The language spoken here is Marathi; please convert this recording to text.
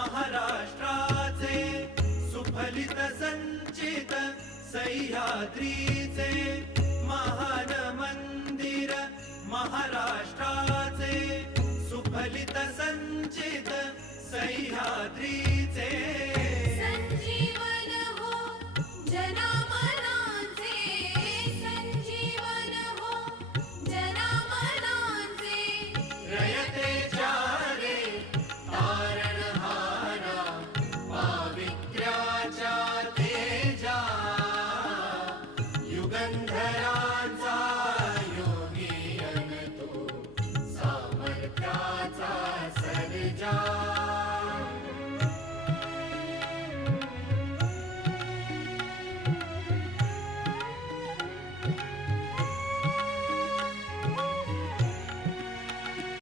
महाराष्ट्राचे सुफलित संचित सह्याद्रीचे महान मंदिर महाराष्ट्राचे सुफलित संचित सह्याद्रीचे संजीवन हो जनामनांचे संजीवन हो जनामनांचे रयतेच्या रे तारणहारा पावित्र्याच्या तेजा युगंधरांचा योगी अन तो सामर्थ्याचा सर्जा